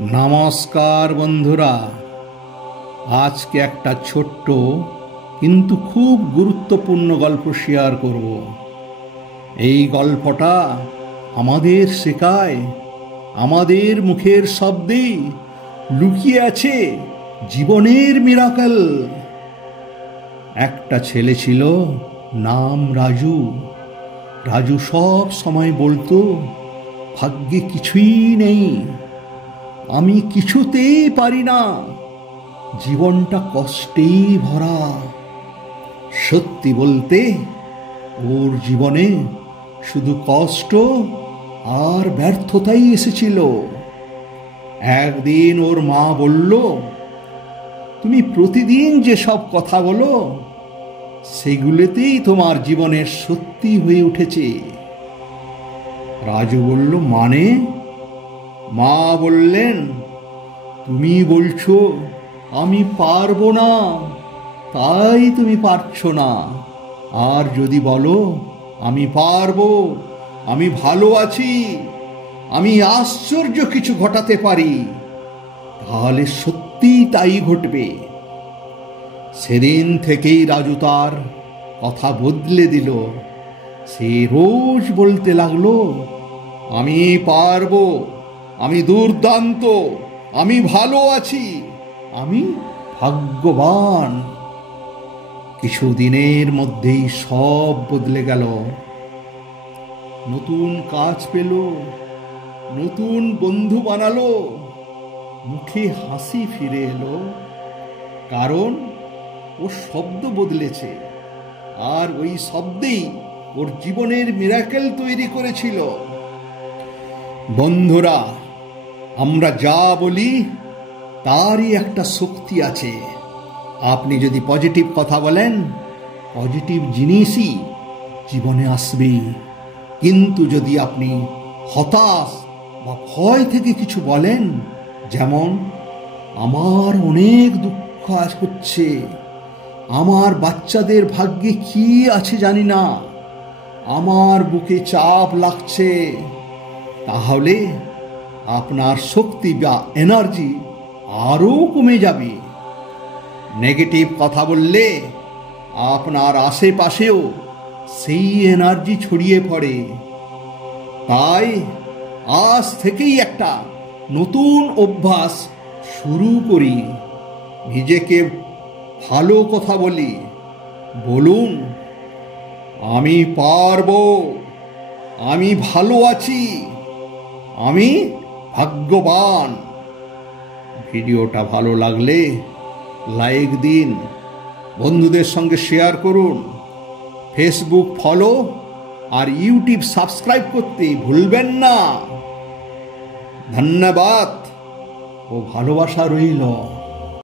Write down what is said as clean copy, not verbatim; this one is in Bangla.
নমস্কার বন্ধুরা, আজকে একটা ছোট্ট কিন্তু খুব গুরুত্বপূর্ণ গল্প শেয়ার করব। এই গল্পটা আমাদের শেখায় আমাদের মুখের শব্দে লুকিয়ে আছে জীবনের মিরাকেল। একটা ছেলে ছিল, নাম রাজু। রাজু সব সময় বলতো, ভাগ্যে কিছুই নেই, আমি কিছুতেই পারি না, জীবনটা কষ্টেই ভরা। সত্যি বলতে ওর জীবনে শুধু কষ্ট আর ব্যর্থতাই এসেছিল। একদিন ওর মা বলল, তুমি প্রতিদিন যে সব কথা বলো সেগুলোতেই তোমার জীবনের সত্যি হয়ে উঠেছে। রাজু বলল, মানে? মা বললেন, তুমি বলছো আমি পারবো না, তাই তুমি পারছো না। আর যদি বলো আমি পারবো, আমি ভালো আছি, আমি আশ্চর্য কিছু ঘটাতে পারি, তাহলে সত্যি তাই ঘটবে। সেদিন থেকেই রাজু তার কথা বদলে দিল। সে রোজ বলতে লাগলো, আমি পারবো, আমি দুর্দান্ত, আমি ভালো আছি, আমি ভাগ্যবান। কিছুদিনের মধ্যেই সব বদলে গেল। নতুন কাজ পেল, নতুন বন্ধু বানালো, মুখে হাসি ফিরে এলো, কারণ ওর শব্দ বদলেছে, আর ওই শব্দেই ওর জীবনের মিরাকেল তৈরি করেছিল। বন্ধুরা, আমরা যা বলি তারই একটা শক্তি আছে। আপনি যদি পজিটিভ কথা বলেন, পজিটিভ জিনিসই জীবনে আসবে। কিন্তু যদি আপনি হতাশ বা ভয় থেকে কিছু বলেন, যেমন আমার অনেক দুঃখ হচ্ছে, আমার বাচ্চাদের ভাগ্যে কি আছে জানি না, আমার বুকে চাপ লাগছে, তাহলে আপনার শক্তি বা এনার্জি আরও কমে যাবে। নেগেটিভ কথা বললে আপনার আশেপাশেও সেই এনার্জি ছড়িয়ে পড়ে। তাই আজ থেকেই একটা নতুন অভ্যাস শুরু করি। নিজেকে ভালো কথা বলি, বলুন, আমি পারবো, আমি ভালো আছি, আমি ভাগ্যবান। ভিডিওটা ভালো লাগলে লাইক দিন, বন্ধুদের সঙ্গে শেয়ার করুন, ফেসবুক ফলো আর ইউটিউব সাবস্ক্রাইব করতে ভুলবেন না। ধন্যবাদ ও ভালোবাসা রইল।